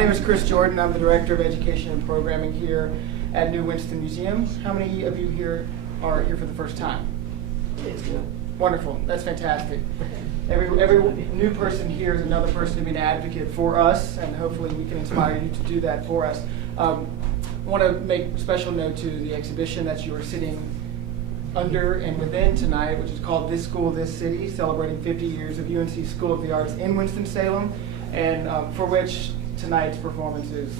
name is Chris Jordan. I'm the Director of Education and Programming here at New Winston Museum. How many of you here are here for the first time? Wonderful. That's fantastic. Every new person here is another person to be an advocate for us, and hopefully we can inspire you to do that for us. I want to make special note to the exhibition that you are sitting under and within tonight, which is called This School, This City, celebrating 50 years of UNC School of the Arts in Winston-Salem, and for which tonight's performance is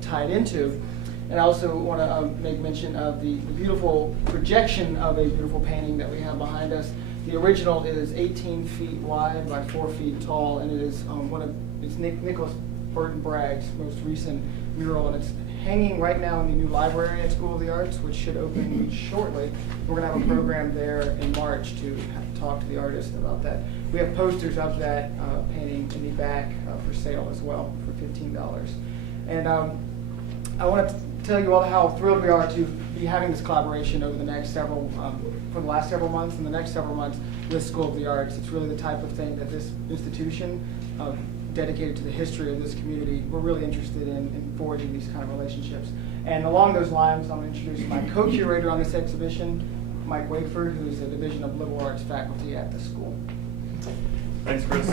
tied into. And I also want to make mention of the beautiful projection of a beautiful painting that we have behind us. The original is 18 feet wide by 4 feet tall, and it is it's Nicholas Burton Bragg's most recent mural, and it's hanging right now in the new library at School of the Arts, which should open shortly. We're going to have a program there in March to talk to the artist about that. We have posters of that painting in the back for sale as well for $15. And I want to tell you all how thrilled we are to be having this collaboration over the next several, for the last several months and the next several months with School of the Arts. It's really the type of thing that this institution, dedicated to the history of this community, we're really interested in forging these kind of relationships. And along those lines, I'm going to introduce my co-curator on this exhibition, Mike Wakeford, who is a Division of Liberal Arts faculty at the school. Thanks, Chris.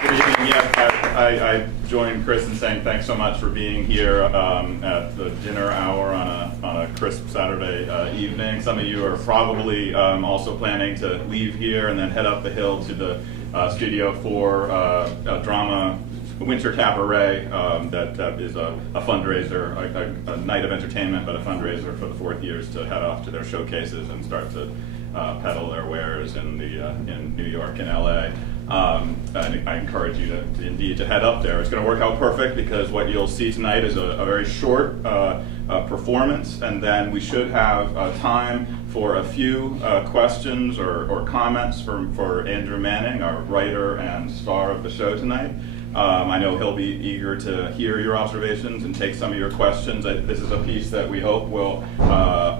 Good evening. Yeah, I join Chris in saying thanks so much for being here at the dinner hour on a crisp Saturday evening. Some of you are probably also planning to leave here and then head up the hill to the Studio 4 drama Winter Cabaret that is a fundraiser, a night of entertainment, but a fundraiser for the fourth years to head off to their showcases and start to peddle their wares in New York and LA. And I encourage you to indeed to head up there. It's going to work out perfect because what you'll see tonight is a very short performance, and then we should have time for a few questions or comments for Andrew Manning, our writer and star of the show tonight. I know he'll be eager to hear your observations and take some of your questions. This is a piece that we hope will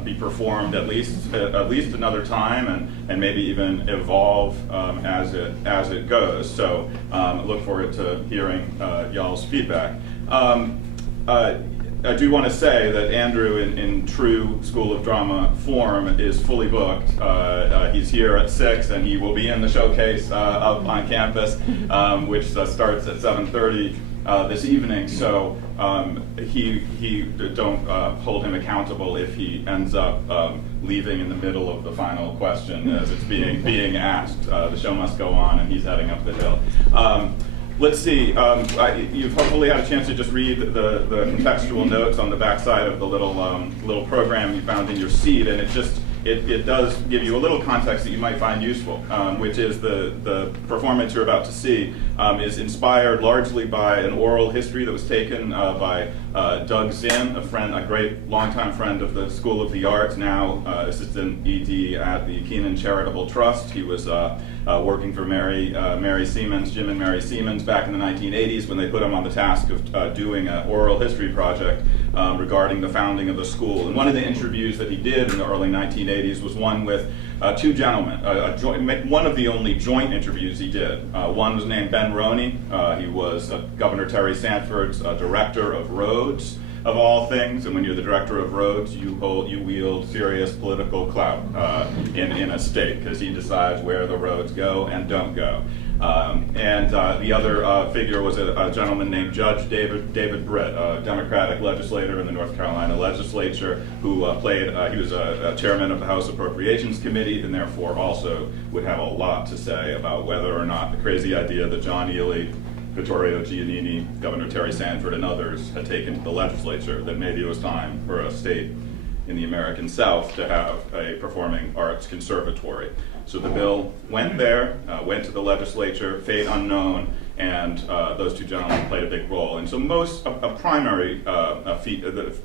be performed at least another time and maybe even evolve as it goes. So look forward to hearing y'all's feedback. I do want to say that Andrew, in true School of Drama form, is fully booked. He's here at 6, and he will be in the showcase up on campus, which starts at 7:30 this evening. So don't hold him accountable if he ends up leaving in the middle of the final question as it's being asked. The show must go on, and he's heading up the hill. Let's see, you've hopefully had a chance to just read the contextual notes on the backside of the little program you found in your seat, and it does give you a little context that you might find useful, which is the performance you're about to see is inspired largely by an oral history that was taken by Doug Zinn, a great longtime friend of the School of the Arts, now assistant ED at the Keenan Charitable Trust. He was working for Mary Siemens, Jim and Mary Siemens, back in the 1980s when they put him on the task of doing an oral history project regarding the founding of the school. And one of the interviews that he did in the early 1980s was one with two gentlemen, one of the only joint interviews he did. One was named Ben Roney. He was Governor Terry Sanford's director of roads, of all things, and when you're the director of roads, you wield serious political clout in a state, because he decides where the roads go and don't go. And the other figure was a gentleman named Judge David Britt, a Democratic legislator in the North Carolina legislature, who he was a chairman of the House Appropriations Committee, and therefore also would have a lot to say about whether or not the crazy idea that John Ely, Vittorio Giannini, Governor Terry Sanford, and others had taken to the legislature, that maybe it was time for a state in the American South to have a performing arts conservatory. So the bill went there, went to the legislature, fate unknown, and those two gentlemen played a big role. And so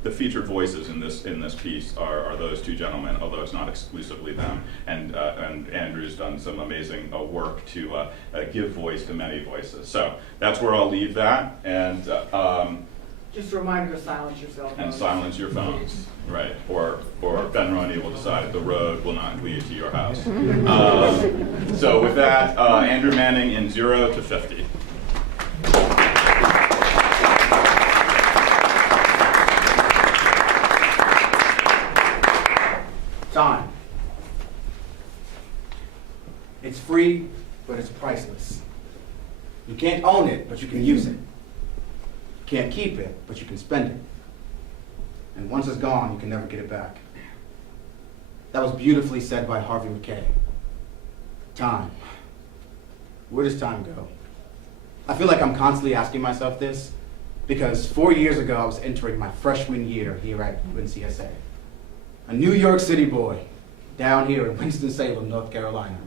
the featured voices in this piece are those two gentlemen, although it's not exclusively them. And Andrew's done some amazing work to give voice to many voices. So that's where I'll leave that. And just a reminder to silence yourself. And silence your phones, right? Or Ben Roney will decide the road will not lead to your house. So with that, Andrew Manning in 0 to 50. free, but it's priceless. You can't own it, but you can use it. You can't keep it, but you can spend it. And once it's gone, you can never get it back. That was beautifully said by Harvey McKay. Time. Where does time go? I feel like I'm constantly asking myself this because 4 years ago I was entering my freshman year here at UNCSA. A New York City boy down here in Winston-Salem, North Carolina.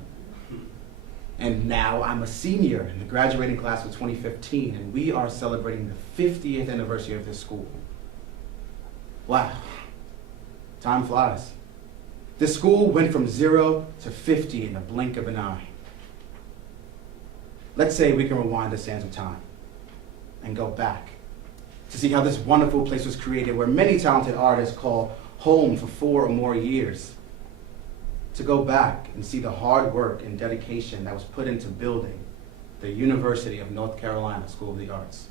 And now I'm a senior in the graduating class of 2015, and we are celebrating the 50th anniversary of this school. Wow, time flies. This school went from 0 to 50 in the blink of an eye. Let's say we can rewind the sands of time and go back to see how this wonderful place was created where many talented artists call home for 4 or more years. To go back and see the hard work and dedication that was put into building the University of North Carolina School of the Arts.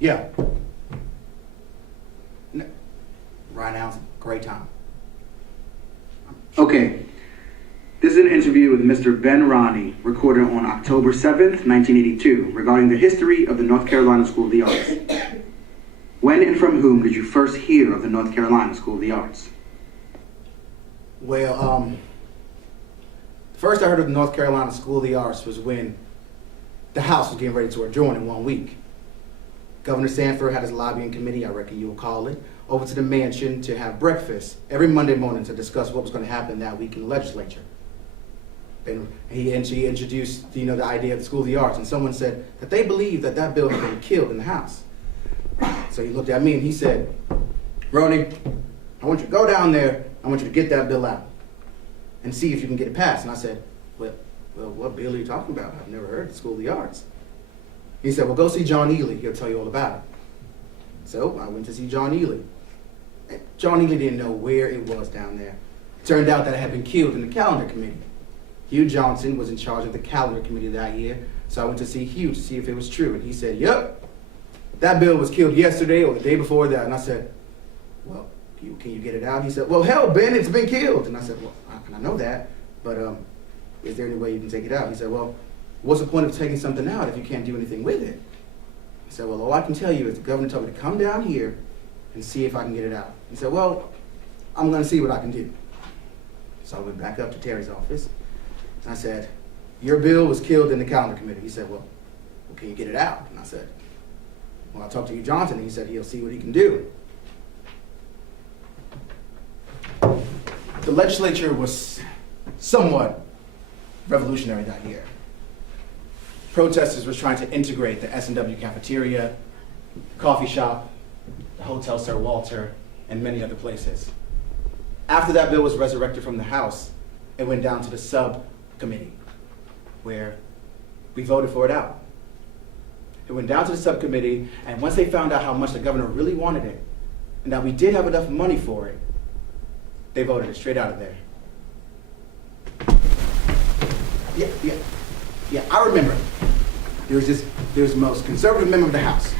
Yeah. Right now, it's a great time. Okay. This is an interview with Mr. Ben Ronnie, recorded on October 7th, 1982, regarding the history of the North Carolina School of the Arts. When and from whom did you first hear of the North Carolina School of the Arts? Well, first I heard of the North Carolina School of the Arts was when the House was getting ready to adjourn in 1 week. Governor Sanford had his lobbying committee, I reckon you'll call it, over to the mansion to have breakfast every Monday morning to discuss what was going to happen that week in the legislature. And he introduced, the idea of the School of the Arts, and someone said that they believed that that bill had been killed in the House. So he looked at me and he said, "Ronnie, I want you to go down there, I want you to get that bill out and see if you can get it passed." And I said, well, what bill are you talking about? I've never heard of the School of the Arts. He said, "Well, go see John Ely. He'll tell you all about it." So I went to see John Ely. John Ely didn't know where it was down there. It turned out that it had been killed in the calendar committee. Hugh Johnson was in charge of the calendar committee that year, so I went to see Hugh to see if it was true. And he said, "Yep, that bill was killed yesterday or the day before that." And I said, "Well, can you get it out?" He said, "Well, hell, Ben, it's been killed." And I said, "Well, I know that, but is there any way you can take it out?" He said, "Well, what's the point of taking something out if you can't do anything with it?" He said, "Well, all I can tell you is the governor told me to come down here and see if I can get it out." He said, "Well, I'm going to see what I can do." So I went back up to Terry's office, and I said, "Your bill was killed in the calendar committee." He said, well, can you get it out?" And I said, "Well, I talked to Hugh Johnson, and he said he'll see what he can do." The legislature was somewhat revolutionary that year. Protesters were trying to integrate the S&W cafeteria, coffee shop, the Hotel Sir Walter, and many other places. After that bill was resurrected from the House, it went down to the subcommittee, where we voted for it out. It went down to the subcommittee, and once they found out how much the governor really wanted it, and that we did have enough money for it, they voted it straight out of there. Yeah, I remember. There was the most conservative member of the House,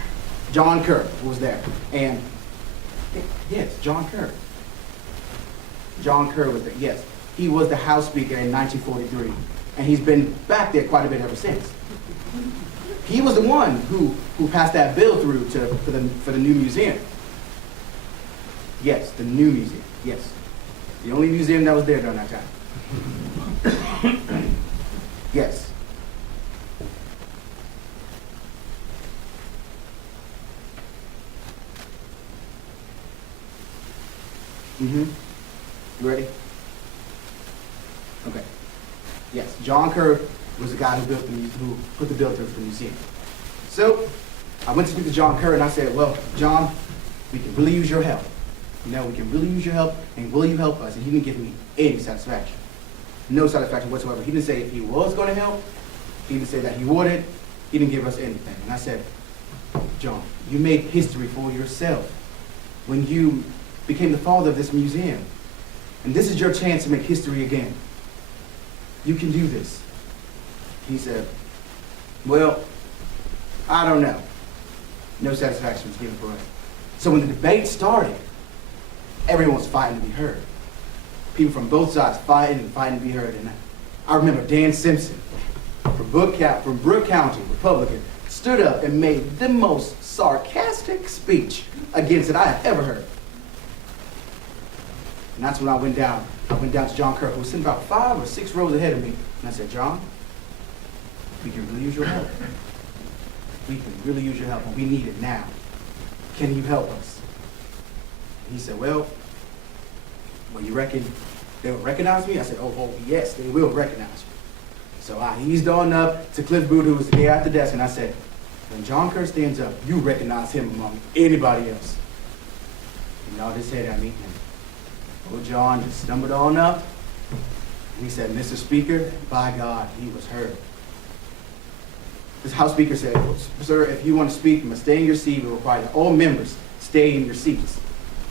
John Kerr, who was there. And, yes, John Kerr. John Kerr was there, yes. He was the House Speaker in 1943, and he's been back there quite a bit ever since. He was the one who passed that bill through for the new museum. Yes, the new museum, yes. The only museum that was there during that time. Yes. You ready? Okay. Yes, John Kerr was the guy who put the bill through for the museum. So I went to speak to John Kerr and I said, well, John, we can really use your help. We can really use your help, and will you help us? And he didn't give me any satisfaction. No satisfaction whatsoever. He didn't say if he was going to help. He didn't say that he wouldn't. He didn't give us anything. And I said, John, you made history for yourself when you became the father of this museum. And this is your chance to make history again. You can do this. He said, well, I don't know. No satisfaction was given for us. So when the debate started, everyone was fighting to be heard. People from both sides fighting to be heard. And I remember Dan Simpson from Brooke County, Republican, stood up and made the most sarcastic speech against it I have ever heard. And that's when I went down to John Kerr, who was sitting about 5 or 6 rows ahead of me. And I said, John, we can really use your help. We can really use your help, and we need it now. Can you help us? And he said, well, you reckon they'll recognize me? I said, oh, yes, they will recognize you. So I eased on up to Cliff Boot, who was there at the desk, and I said, when John Kerr stands up, you recognize him among anybody else. He nodded his head at me, and old John just stumbled on up, and he said, Mr. Speaker, by God, he was heard. This House Speaker said, well, sir, if you want to speak, you must stay in your seat. We require that all members stay in your seats.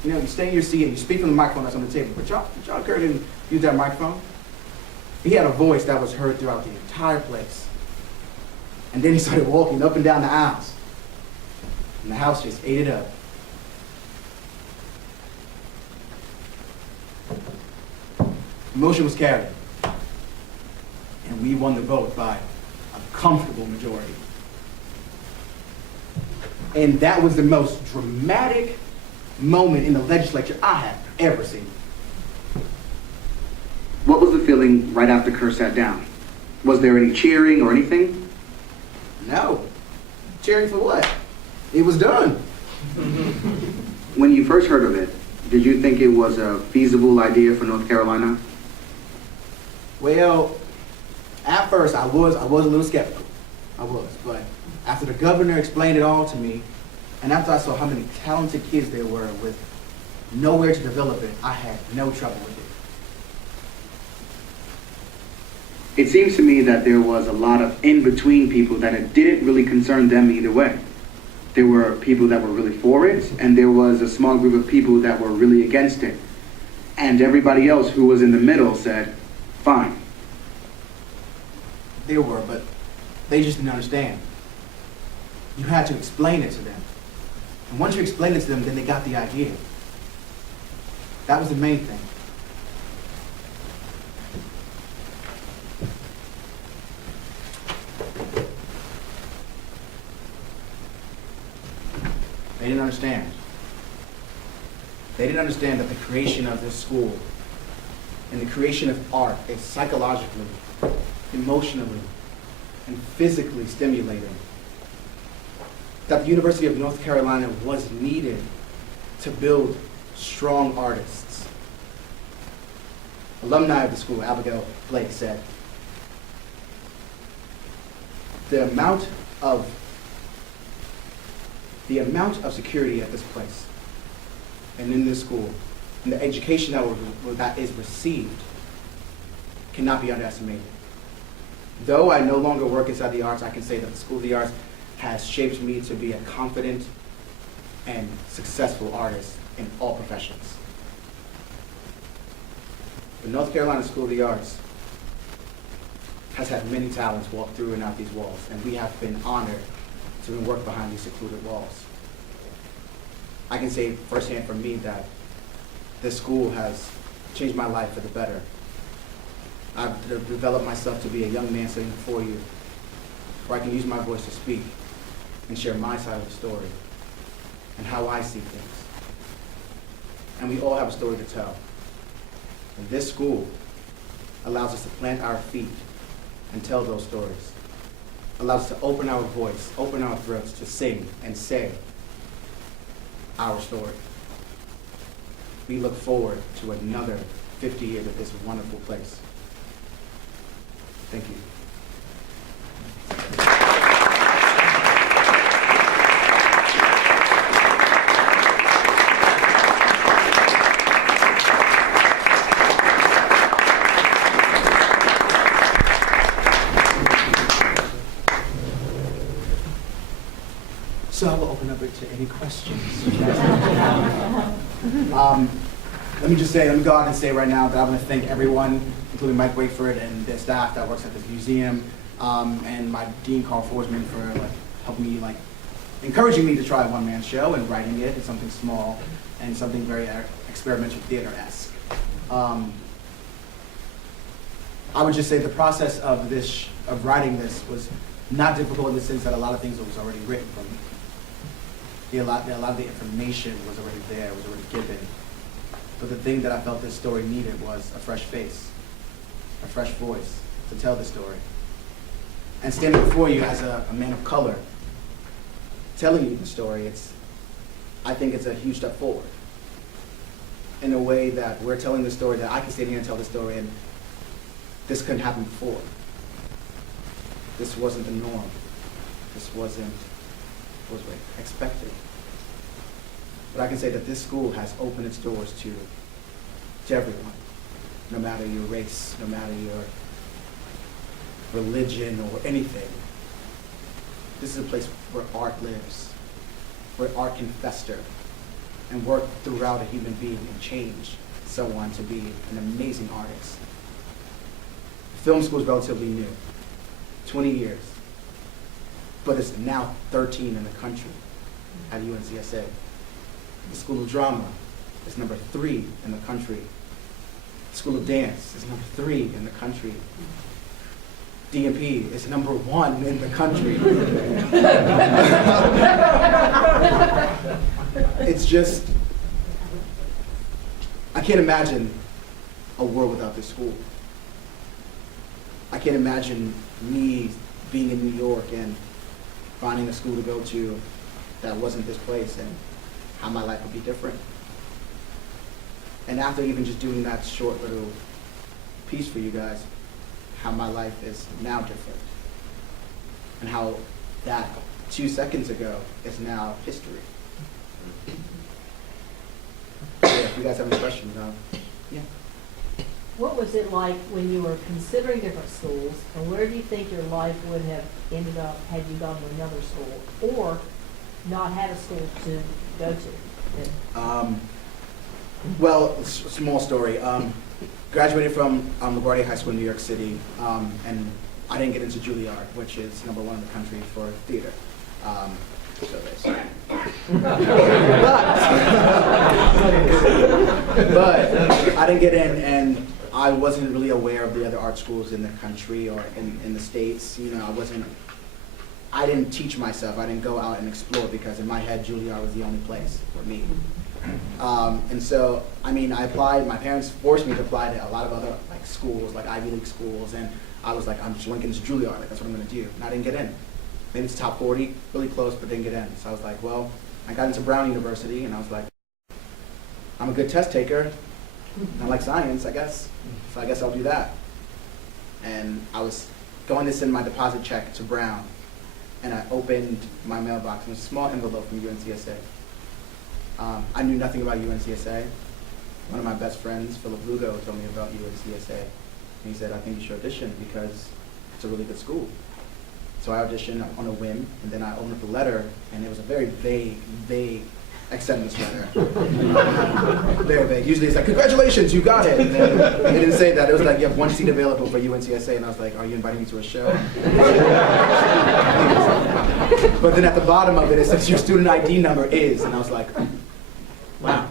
You stay in your seat and you speak from the microphone that's on the table. But John Kerr didn't use that microphone. He had a voice that was heard throughout the entire place. And then he started walking up and down the aisles. And the House just ate it up. The motion was carried. And we won the vote by a comfortable majority. And that was the most dramatic moment in the legislature I have ever seen. What was the feeling right after Kerr sat down? Was there any cheering or anything? No. Cheering for what? It was done. When you first heard of it, did you think it was a feasible idea for North Carolina? Well, at first I was a little skeptical. I was, but after the governor explained it all to me, and after I saw how many talented kids there were with nowhere to develop it, I had no trouble with it. It seems to me that there was a lot of in-between people that it didn't really concern them either way. There were people that were really for it, and there was a small group of people that were really against it. And everybody else who was in the middle said, fine. There were, but they just didn't understand. You had to explain it to them. And once you explained it to them, then they got the idea. That was the main thing. They didn't understand. They didn't understand that the creation of this school and the creation of art is psychologically, emotionally, and physically stimulating. That the University of North Carolina was needed to build strong artists. Alumni of the school, Abigail Blake, said, the amount of security at this place and in this school and the education that is received cannot be underestimated. Though I no longer work inside the arts, I can say that the School of the Arts has shaped me to be a confident and successful artist in all professions. The North Carolina School of the Arts has had many talents walk through and out these walls, and we have been honored to work behind these secluded walls. I can say firsthand for me that this school has changed my life for the better. I've developed myself to be a young man sitting before you, where I can use my voice to speak and share my side of the story and how I see things. And we all have a story to tell. And this school allows us to plant our feet and tell those stories. Allows us to open our voice, open our throats to sing and say our story. We look forward to another 50 years of this wonderful place. Thank you. to any questions. Let me go out and say right now that I want to thank everyone, including Mike Wakeford and the staff that works at this museum, and my dean, Carl Forsman, for helping me, encouraging me to try a one-man show and writing it. It's something small and something very experimental theater-esque. I would just say the process of writing this was not difficult in the sense that a lot of things was already written for me. A lot of the information was already there, was already given. But the thing that I felt this story needed was a fresh face, a fresh voice to tell the story. And standing before you as a man of color, telling you the story, I think it's a huge step forward. In a way that we're telling the story, that I can stand here and tell the story, and this couldn't happen before. This wasn't the norm. This wasn't expected. But I can say that this school has opened its doors to everyone, no matter your race, no matter your religion or anything. This is a place where art lives, where art can fester and work throughout a human being and change someone to be an amazing artist. Film school is relatively new, 20 years, but it's now 13 in the country at UNCSA. The School of Drama is number 3 in the country. The School of Dance is number 3 in the country. DMP is number 1 in the country. It's just, I can't imagine a world without this school. I can't imagine me being in New York and finding a school to go to that wasn't this place, and how my life would be different. And after even just doing that short little piece for you guys, how my life is now different. And how that 2 seconds ago is now history. Yeah, if you guys have any questions, yeah. What was it like when you were considering different schools, and where do you think your life would have ended up had you gone to another school, or not had a school to go to? Well, small story. Graduated from LaGuardia High School in New York City, and I didn't get into Juilliard, which is number 1 in the country for theater. So they say. But I didn't get in, and I wasn't really aware of the other art schools in the country or in the States. You know, I didn't teach myself. I didn't go out and explore, because in my head, Juilliard was the only place for me. And so, I applied. My parents forced me to apply to a lot of other schools, like Ivy League schools, and I was like, I'm just linking to Juilliard. That's what I'm going to do. And I didn't get in. Maybe it's top 40, really close, but didn't get in. So I was like, well, I got into Brown University, and I was like, I'm a good test taker. I like science, I guess. So I guess I'll do that. And I was going to send my deposit check to Brown, and I opened my mailbox, and it was a small envelope from UNCSA. I knew nothing about UNCSA. One of my best friends, Philip Lugo, told me about UNCSA. And he said, I think you should audition because it's a really good school. So I auditioned on a whim, and then I opened up the letter, and it was a very vague acceptance letter. Very vague. Usually it's like, congratulations, you got it. And then it didn't say that. It was like, you have 1 seat available for UNCSA. And I was like, are you inviting me to a show? But then at the bottom of it, it says your student ID number is. And I was like, wow,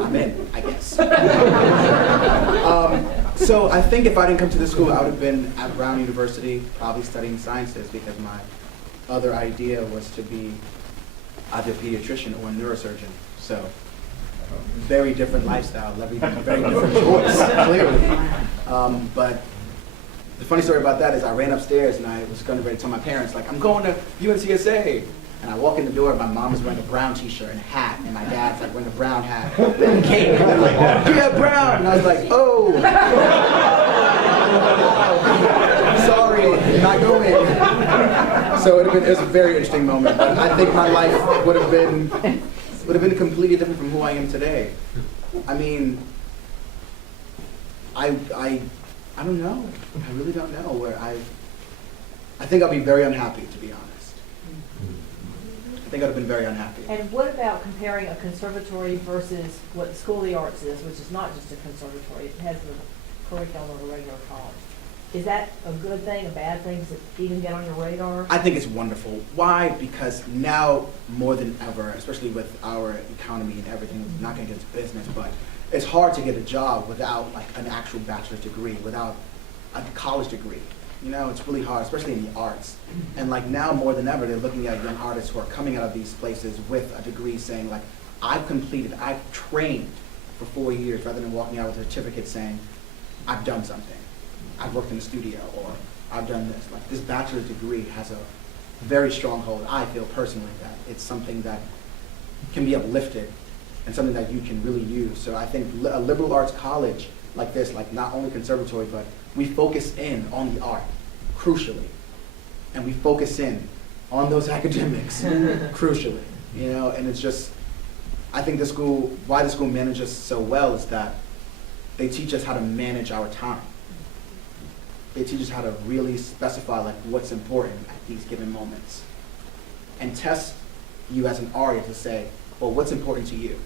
I'm in, I guess. So I think if I didn't come to this school, I would have been at Brown University, probably studying sciences, because my other idea was to be either a pediatrician or a neurosurgeon. So very different lifestyle, very different choice, clearly. But the funny story about that is I ran upstairs and I was going to tell my parents, like, I'm going to UNCSA. And I walk in the door, and my mom is wearing a Brown t-shirt and hat, and my dad's like wearing a Brown hat and cake. And they're like, yeah, Brown. And I was like, oh. Sorry, not going. So it was a very interesting moment. But I think my life would have been completely different from who I am today. I don't know. I really don't know. I think I'll be very unhappy, to be honest. I think I'd have been very unhappy. And what about comparing a conservatory versus what the School of the Arts is, which is not just a conservatory, it has the curriculum of a regular college? Is that a good thing, a bad thing? Does it even get on your radar? I think it's wonderful. Why? Because now more than ever, especially with our economy and everything, not going to get into business, but it's hard to get a job without like an actual bachelor's degree, without a college degree. You know, it's really hard, especially in the arts. And like now more than ever, they're looking at young artists who are coming out of these places with a degree saying like, I've trained for 4 years, rather than walking out with a certificate saying, I've done something. I've worked in the studio, or I've done this. Like this bachelor's degree has a very strong hold. I feel personally that it's something that can be uplifted and something that you can really use. So I think a liberal arts college like this, like not only conservatory, but we focus in on the art, crucially. And we focus in on those academics, crucially. You know, and it's just, I think why the school manages so well is that they teach us how to manage our time. They teach us how to really specify like what's important at these given moments. And test you as an artist to say, well, what's important to you?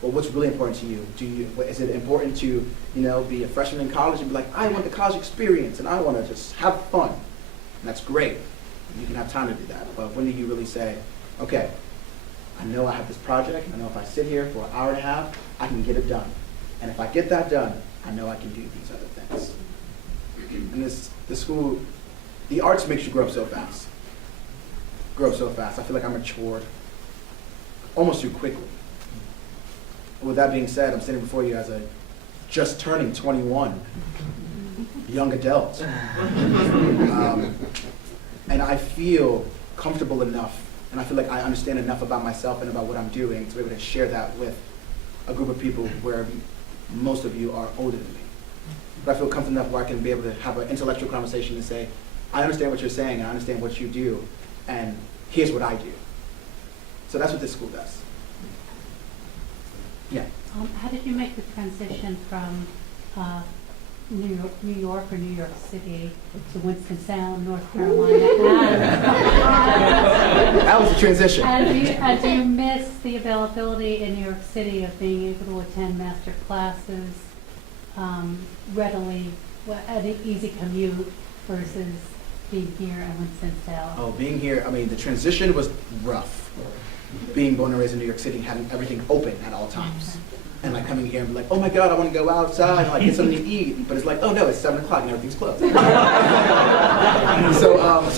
Well, what's really important to you? Is it important to, you know, be a freshman in college and be like, I want the college experience and I want to just have fun? And that's great. You can have time to do that. But when do you really say, okay, I know I have this project. I know if I sit here for an hour and a half, I can get it done. And if I get that done, I know I can do these other things. And the arts makes you grow up so fast. I feel like I matured almost too quickly. With that being said, I'm sitting before you as a just turning 21 young adult. And I feel comfortable enough, and I feel like I understand enough about myself and about what I'm doing to be able to share that with a group of people where most of you are older than me. But I feel comfortable enough where I can be able to have an intellectual conversation and say, I understand what you're saying, I understand what you do, and here's what I do. So that's what this school does. Yeah. How did you make the transition from New York or New York City to Winston-Salem, North Carolina? That was the transition. And do you miss the availability in New York City of being able to attend master classes readily, at an easy commute versus being here in Winston-Salem? Oh, being here, I mean, the transition was rough. Being born and raised in New York City, having everything open at all times. And like coming here and be like, oh my God, I want to go outside and like get something to eat. But it's like, oh no, it's 7 o'clock and everything's closed. So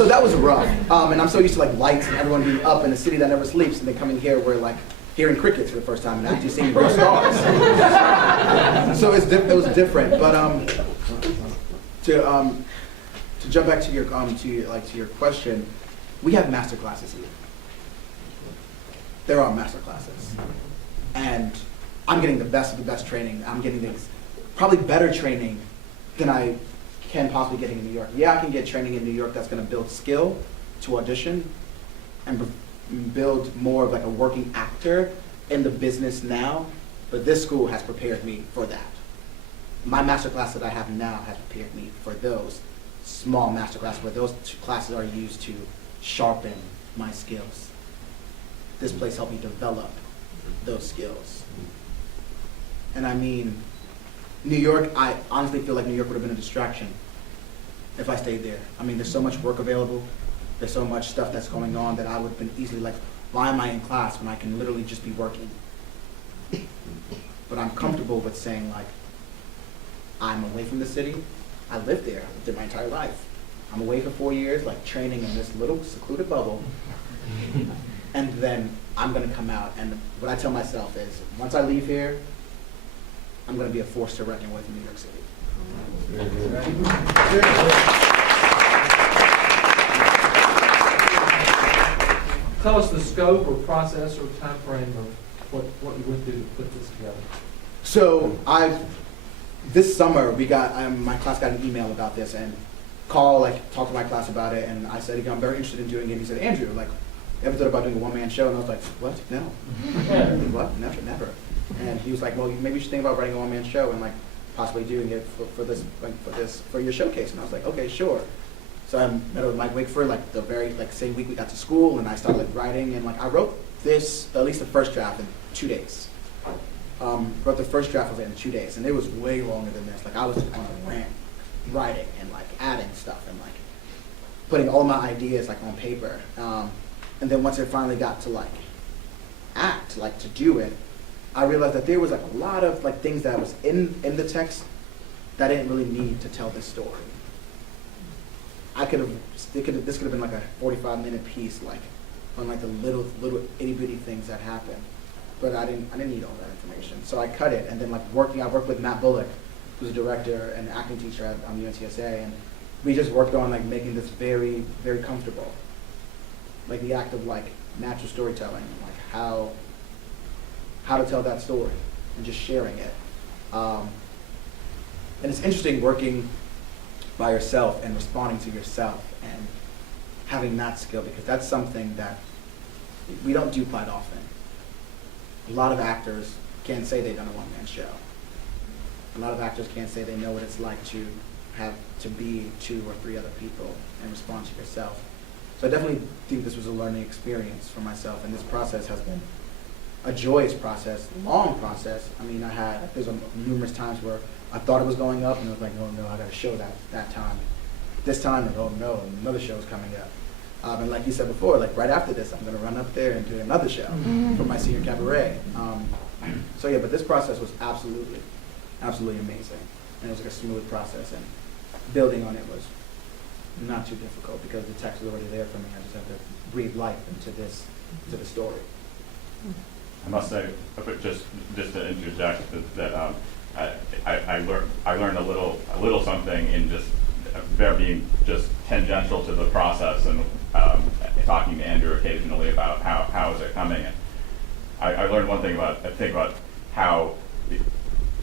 that was rough. And I'm so used to like lights and everyone being up in a city that never sleeps. And then coming here, we're like hearing crickets for the first time and actually seeing real stars. So it was different. But to jump back to your question, we have master classes here. There are master classes, and I'm getting the best of the best training. I'm getting probably better training than I can possibly get in New York. Yeah, I can get training in New York that's going to build skill to audition and build more of like a working actor in the business now, but this school has prepared me for that. My master class that I have now has prepared me for those small master classes where those two classes are used to sharpen my skills. This place helped me develop those skills. And I mean, New York, I honestly feel like New York would have been a distraction if I stayed there. I mean, there's so much work available. There's so much stuff that's going on that I would have been easily like, why am I in class when I can literally just be working? But I'm comfortable with saying like, I'm away from the city. I lived there. I lived there my entire life. I'm away for 4 years, like training in this little secluded bubble. And then I'm going to come out, and what I tell myself is, once I leave here, I'm going to be a force to reckon with in New York City. Tell us the scope or process or time frame of what you went through to put this together. So this summer, my class got an email about this, and talked to my class about it, and I said, I'm very interested in doing it. He said, Andrew, like, ever thought about doing a one-man show? And I was like, what? No. What? Never. And he was like, well, maybe you should think about writing a one-man show and like possibly doing it for your showcase. And I was like, okay, sure. So I met with Mike Wakeford like the very same week we got to school, and I started like writing, and like I wrote this, at least the first draft, in 2 days. Wrote the first draft of it in 2 days, and it was way longer than this. Like I was just on a rant, writing and like adding stuff and like putting all my ideas like on paper. And then once it finally got to like act, like to do it, I realized that there was like a lot of like things that was in the text that I didn't really need to tell this story. This could have been like a 45-minute piece, like on like the little itty bitty things that happened, but I didn't need all that information. So I cut it, and then like I worked with Matt Bullock, who's a director and acting teacher at UNTSA, and we just worked on like making this very, very comfortable, like the act of like natural storytelling, and like how to tell that story, and just sharing it. And it's interesting working by yourself and responding to yourself and having that skill, because that's something that we don't do quite often. A lot of actors can't say they've done a one-man show. A lot of actors can't say they know what it's like to have to be 2 or 3 other people and respond to yourself. So I definitely think this was a learning experience for myself, and this process has been a joyous process, long process. I mean, there's numerous times where I thought it was going up, and I was like, oh no, I got to show that time. This time, and oh no, another show is coming up. And like you said before, like right after this, I'm going to run up there and do another show for my senior cabaret. So yeah, but this process was absolutely amazing, and it was like a smooth process, and building on it was not too difficult because the text was already there for me. I just had to breathe life into the story. I must say, just to interject, that I learned a little something in just being just tangential to the process, and talking to Andrew occasionally about how is it coming. And I learned one thing about how,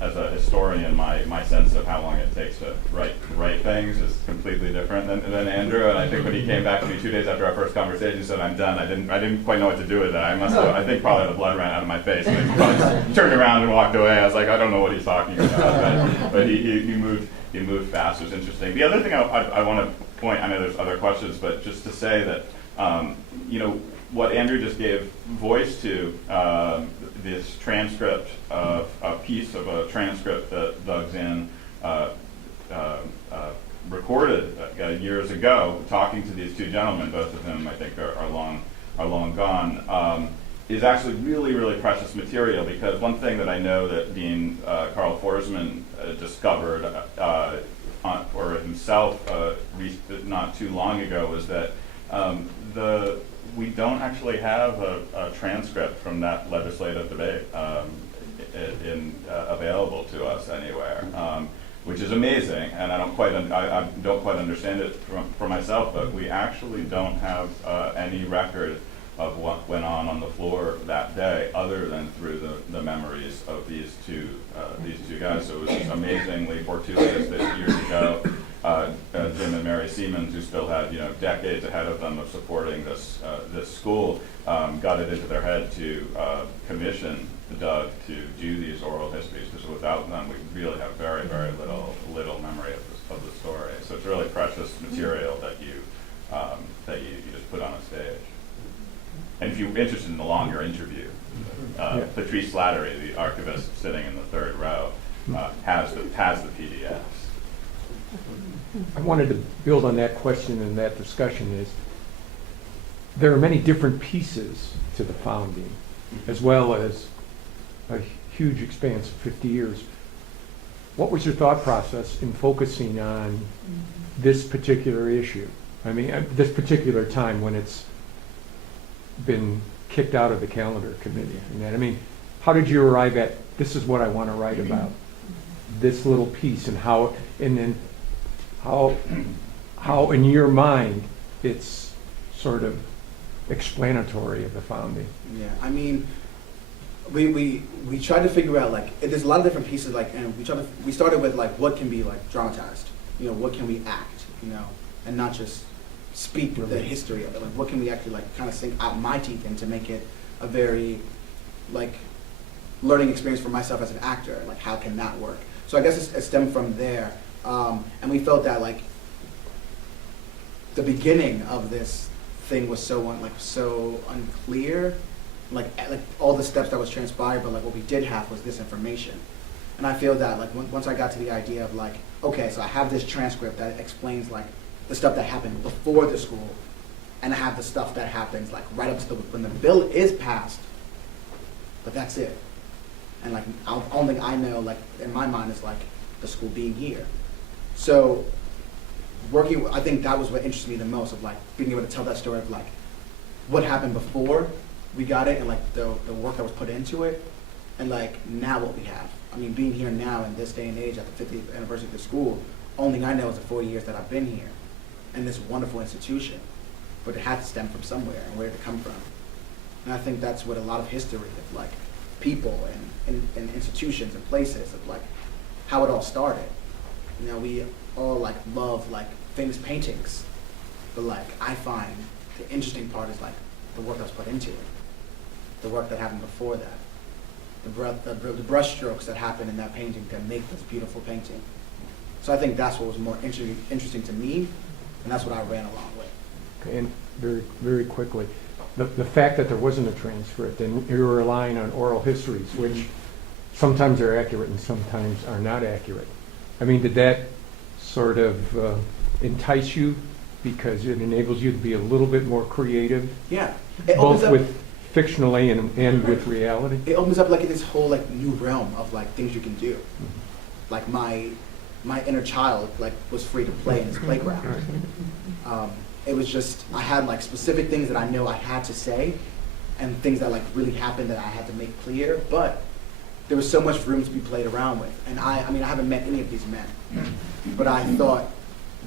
as a historian, my sense of how long it takes to write things is completely different than Andrew. And I think when he came back to me 2 days after our first conversation, he said, "I'm done." I didn't quite know what to do with it. I think probably the blood ran out of my face. And he probably turned around and walked away. I was like, I don't know what he's talking about. But he moved fast. It was interesting. The other thing I want to point, I know there's other questions, but just to say that what Andrew just gave voice to, this transcript of a piece of a transcript that Doug Zinn recorded years ago, talking to these 2 gentlemen, both of whom I think are long gone, is actually really, really precious material, because one thing that I know that Dean Carl Forsman discovered for himself not too long ago was that we don't actually have a transcript from that legislative debate available to us anywhere, which is amazing, and I don't quite understand it for myself. But we actually don't have any record of what went on the floor that day, other than through the memories of these two guys. So it was just amazingly fortuitous that years ago, Jim and Mary Siemens, who still had decades ahead of them of supporting this school, got it into their head to commission Doug to do these oral histories, because without them we really have very, very little memory of the story. So it's really precious material that you just put on a stage. And if you're interested in the longer interview, Patrice Slattery, the archivist sitting in the 3rd row, has the PDFs. I wanted to build on that question and that discussion. Is there are many different pieces to the founding, as well as a huge expanse of 50 years. What was your thought process in focusing on this particular issue? I mean, this particular time when it's been kicked out of the calendar committee. I mean, how did you arrive at, this is what I want to write about, this little piece, and how in your mind it's sort of explanatory of the founding? Yeah, I mean, we tried to figure out, like, there's a lot of different pieces, like, and we started with like what can be like dramatized, what can we act, and not just speak the history of it. Like, what can we actually like kind of sink out my teeth in to make it a very like learning experience for myself as an actor. Like, how can that work? So I guess it stemmed from there, and we felt that like the beginning of this thing was so unclear, like all the steps that was transpired, but like what we did have was this information. And I feel that like once I got to the idea of like, okay, so I have this transcript that explains like the stuff that happened before the school, and I have the stuff that happens like right up to when the bill is passed, but that's it. And like, only thing I know, like in my mind, is like the school being here. So I think that was what interested me the most, of like being able to tell that story of like what happened before we got it, and like the work that was put into it, and like now what we have. I mean, being here now in this day and age at the 50th anniversary of the school, only thing I know is the 40 years that I've been here, and this wonderful institution. But it had to stem from somewhere, and where did it come from? And I think that's what a lot of history of like people and institutions and places of like how it all started. You know, we all like love like famous paintings, but like I find the interesting part is like the work that was put into it, the work that happened before that, the brush strokes that happened in that painting that make this beautiful painting. So I think that's what was more interesting to me, and that's what I ran along with. Okay, and very, very quickly, the fact that there wasn't a transcript and you're relying on oral histories, which sometimes are accurate and sometimes are not accurate. I mean, did that sort of entice you because it enables you to be a little bit more creative, Yeah. both with fictionally and with reality? It opens up like this whole like new realm of like things you can do. Like my inner child like was free to play in his playground. It was just, I had like specific things that I know I had to say, and things that like really happened that I had to make clear, but there was so much room to be played around with. And I mean, I haven't met any of these men, but I thought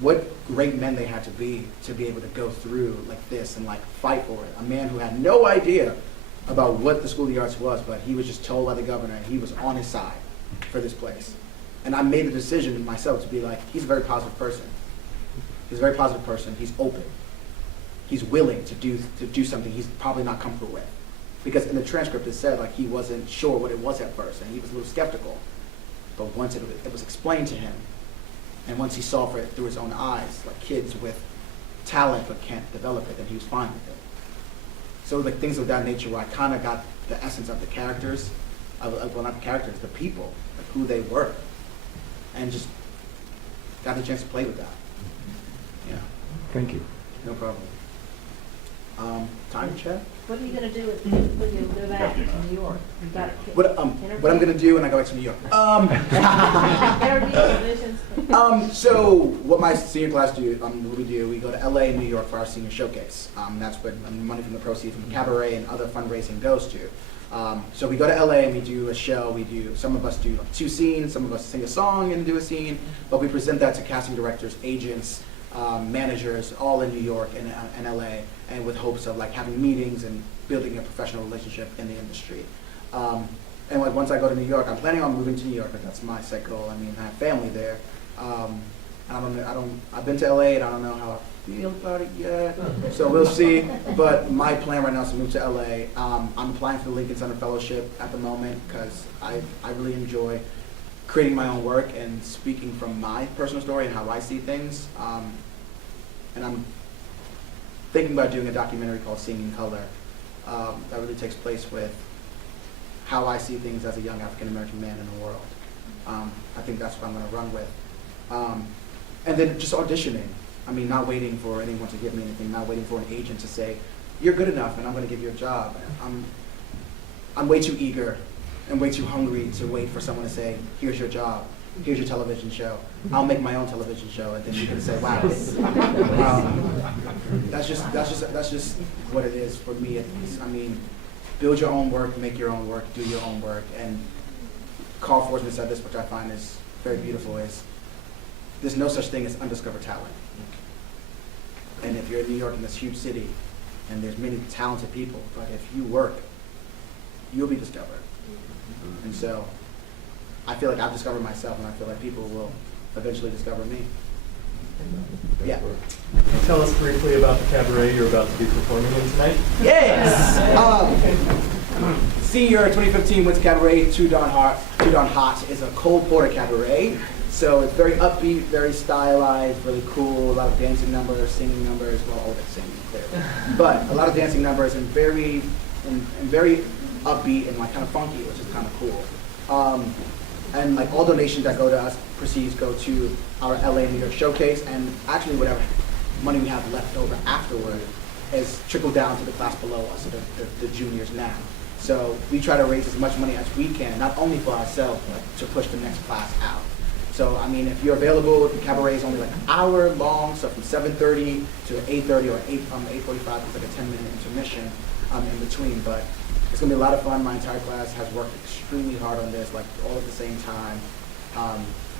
what great men they had to be able to go through like this and like fight for it. A man who had no idea about what the School of the Arts was, but he was just told by the governor, and he was on his side for this place. And I made the decision myself to be like, he's a very positive person. He's a very positive person. He's open. He's willing to do something he's probably not comfortable with. Because in the transcript it said like he wasn't sure what it was at first, and he was a little skeptical. But once it was explained to him, and once he saw it through his own eyes, like kids with talent but can't develop it, then he was fine with it. So like things of that nature where I kind of got the essence of the characters, well not the characters, the people, like who they were, and just got the chance to play with that. Yeah, Thank you. no problem. Time check? What are you gonna do when you go back to New York? You got a What I'm gonna do when I go back to New York? interviews, auditions? So what my senior class do, what we do, we go to LA and New York for our senior showcase. That's what money from the proceeds from cabaret and other fundraising goes to. So we go to LA and we do a show. Some of us do like 2 scenes, some of us sing a song and do a scene, but we present that to casting directors, agents, managers, all in New York and LA, and with hopes of like having meetings and building a professional relationship in the industry. And like once I go to New York, I'm planning on moving to New York, but that's my set goal. I mean, I have family there. I've been to LA and I don't know how I feel about it yet, so we'll see. But my plan right now is to move to LA. I'm applying for the Lincoln Center Fellowship at the moment because I really enjoy creating my own work and speaking from my personal story and how I see things. And I'm thinking about doing a documentary called Seeing in Color that really takes place with how I see things as a young African-American man in the world. I think that's what I'm going to run with. And then just auditioning. I mean, not waiting for anyone to give me anything, not waiting for an agent to say, you're good enough and I'm going to give you a job. I'm way too eager and way too hungry to wait for someone to say, here's your job, here's your television show. I'll make my own television show, and then you can say, wow. That's just what it is for me at least. I mean, build your own work, make your own work, do your own work. And Carl Forsman said this, which I find is very beautiful, is there's no such thing as undiscovered talent. And if you're in New York in this huge city, and there's many talented people, but if you work, you'll be discovered. And so I feel like I've discovered myself, and I feel like people will eventually discover me. Yeah. Tell us briefly about the cabaret you're about to be performing in tonight. Yes! Senior 2015 went to cabaret, 2 Don Sweet on Hot is a Cole Porter cabaret. So it's very upbeat, very stylized, really cool, a lot of dancing numbers, singing numbers, well, all that singing, clearly. But a lot of dancing numbers and very upbeat and like kind of funky, which is kind of cool. And like all donations that go to us, proceeds go to our LA and New York showcase, and actually whatever money we have left over afterward is trickled down to the class below us, so the juniors now. So we try to raise as much money as we can, not only for ourselves, but to push the next class out. So, I mean, if you're available, the cabaret is only like an hour long, so from 7:30 to 8:30 or 8:45, it's like a 10-minute intermission in between. But it's gonna be a lot of fun. My entire class has worked extremely hard on this, like all at the same time.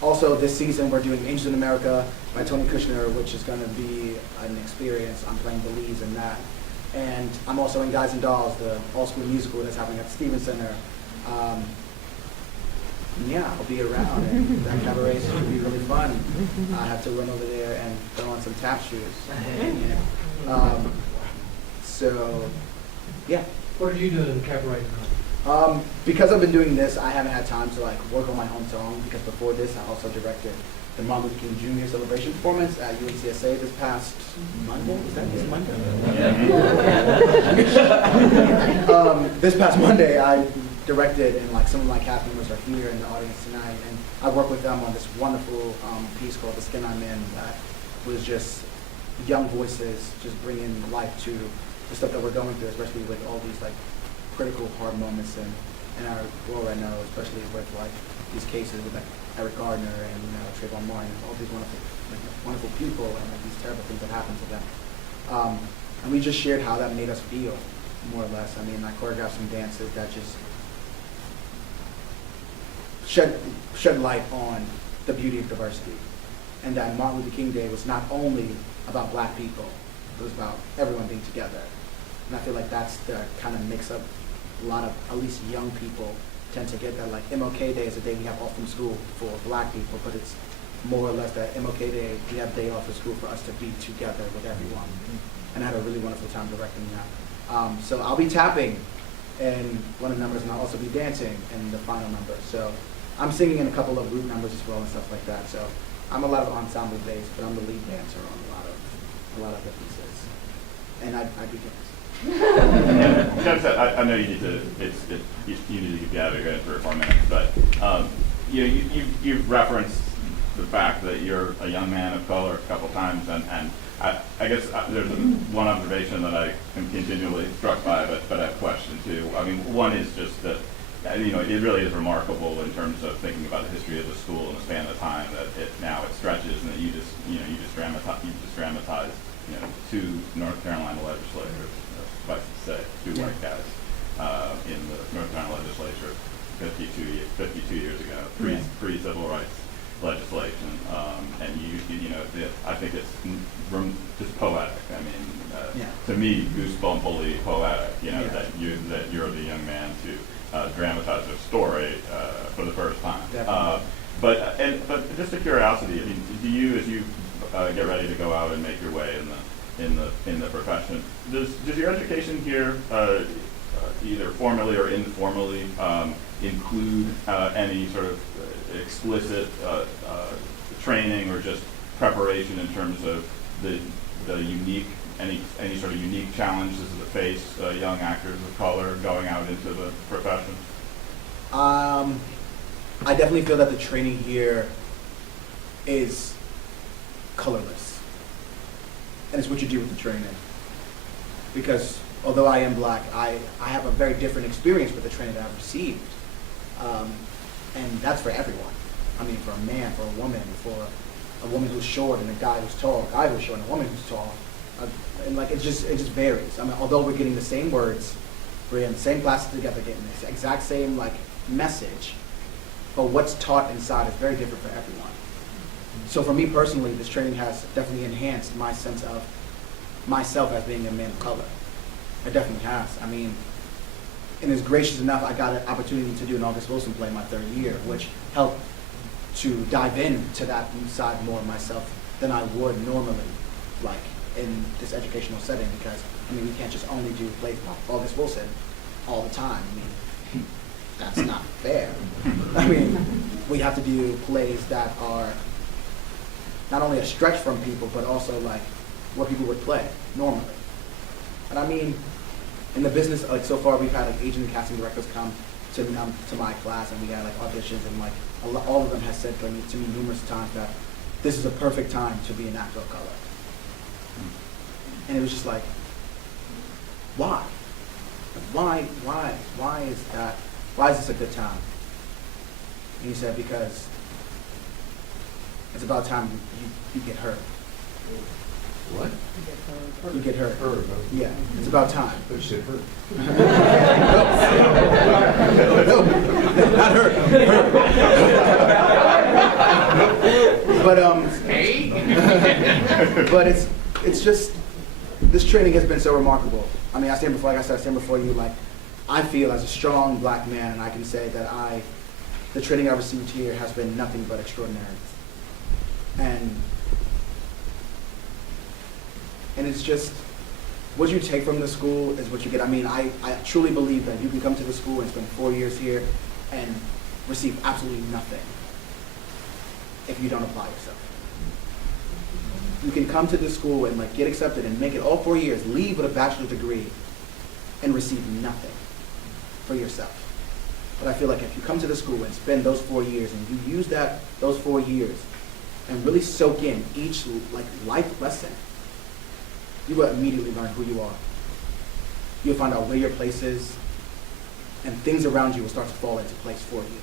Also, this season we're doing Angels in America by Tony Kushner, which is gonna be an experience. I'm playing Belize in that. And I'm also in Guys and Dolls, the all-school musical that's happening at the Stevens Center. Yeah, I'll be around, and that cabaret is going to be really fun. I have to run over there and throw on some tap shoes. Yeah. So, yeah. What are you doing in the cabaret now? Because I've been doing this, I haven't had time to like work on my own song, because before this, I also directed the Martin Luther King Jr. celebration performance at UNCSA this past Monday. Is that this Monday? Yeah. This past Monday, I directed, and like some of my cast members are here in the audience tonight, and I worked with them on this wonderful piece called The Skin I'm In that was just young voices just bringing life to the stuff that we're going through, especially with all these like critical hard moments in our world right now, especially with like these cases with like Eric Gardner and Trayvon Martin, all these wonderful people, and like these terrible things that happen to them. And we just shared how that made us feel, more or less. I mean, I choreographed some dances that just shed light on the beauty of diversity, and that Martin Luther King Day was not only about Black people, it was about everyone being together. And I feel like that's the kind of mix up a lot of, at least young people tend to get, that like MLK Day is a day we have off from school for Black people, but it's more or less that MLK Day, we have day off of school for us to be together with everyone. And I had a really wonderful time directing that. So I'll be tapping in one of the numbers, and I'll also be dancing in the final number. So I'm singing in a couple of group numbers as well and stuff like that. So I'm a lot of ensemble based, but I'm the lead dancer on a lot of the pieces. And I do dance. I know you need to. You need to get out of here for 4 minutes, but you've referenced the fact that you're a young man of color a couple times, and I guess there's one observation that I am continually struck by, but I have a question too. I mean, one is just that it really is remarkable in terms of thinking about the history of the school and the span of time that it stretches, and that you just dramatized two North Carolina legislators, suffice to say, two white guys in the North Carolina legislature 52 years ago, pre-civil rights legislation, and I think it's just poetic. I mean, to me, goosebumpily poetic. That you're the young man to dramatize a story for the first time. But just a curiosity. I mean, do you, as you get ready to go out and make your way in the profession, does your education here, either formally or informally, include any sort of explicit training or just preparation in terms of the unique, any sort of unique challenges that face young actors of color going out into the profession? I definitely feel that the training here is colorless, and it's what you do with the training. Because although I am Black, I have a very different experience with the training that I've received. And that's for everyone. I mean, for a man, for a woman who's short and a guy who's tall, a guy who's short and a woman who's tall. And like, it just varies. I mean, although we're getting the same words, we're in the same classes together, getting the exact same like message, but what's taught inside is very different for everyone. So for me personally, this training has definitely enhanced my sense of myself as being a man of color. It definitely has. I mean, and it's gracious enough, I got an opportunity to do an August Wilson play in my third year, which helped to dive into that side more of myself than I would normally, like in this educational setting, because I mean, we can't just only do plays by August Wilson all the time. I mean, that's not fair. I mean, we have to do plays that are not only a stretch from people, but also like what people would play normally. And I mean, in the business, like so far, we've had like agent and casting directors come to my class, and we had like auditions, and like all of them has said to me numerous times that this is a perfect time to be an actor of color. And it was just like, why? Like, why is that? Why is this a good time? And he said, because it's about time you get hurt. What? You get hurt. Hurt. Yeah, it's about time. That shit hurt. No, not hurt. But it's just, this training has been so remarkable. I mean, I stand before you, like, I feel as a strong black man, and I can say that the training I received here has been nothing but extraordinary. And it's just, what you take from the school is what you get. I mean, I truly believe that you can come to the school and spend 4 years here and receive absolutely nothing if you don't apply yourself. You can come to this school and like get accepted and make it all 4 years, leave with a bachelor's degree, and receive nothing for yourself. But I feel like if you come to the school and spend those 4 years and you use those 4 years and really soak in each like life lesson, you will immediately learn who you are. You'll find out where your place is, and things around you will start to fall into place for you.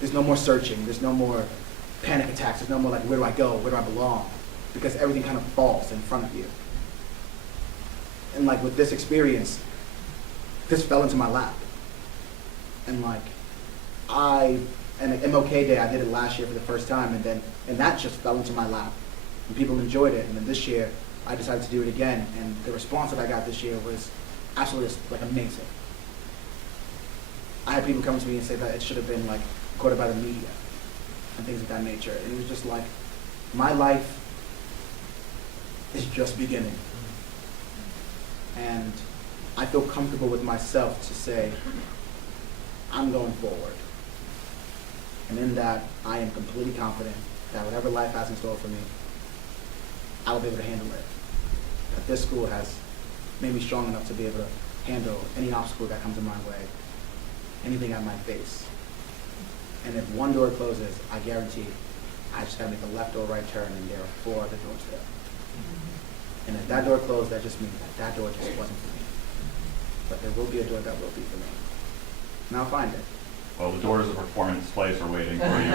There's no more searching. There's no more panic attacks. There's no more like, where do I go? Where do I belong? Because everything kind of falls in front of you. And like with this experience, this fell into my lap. And like, and MLK Day, I did it last year for the first time, and that just fell into my lap. And people enjoyed it, and then this year, I decided to do it again, and the response that I got this year was absolutely like amazing. I had people come to me and say that it should have been like recorded by the media and things of that nature. And it was just like, my life is just beginning. And I feel comfortable with myself to say, I'm going forward. And in that, I am completely confident that whatever life has in store for me, I will be able to handle it. That this school has made me strong enough to be able to handle any obstacle that comes in my way, anything I might face. And if one door closes, I guarantee I just gotta make a left or right turn, and there are 4 other doors there. And if that door closed, that just means that door just wasn't for me. But there will be a door that will be for me. And I'll find it. Well, the doors of Performance Place are waiting for you.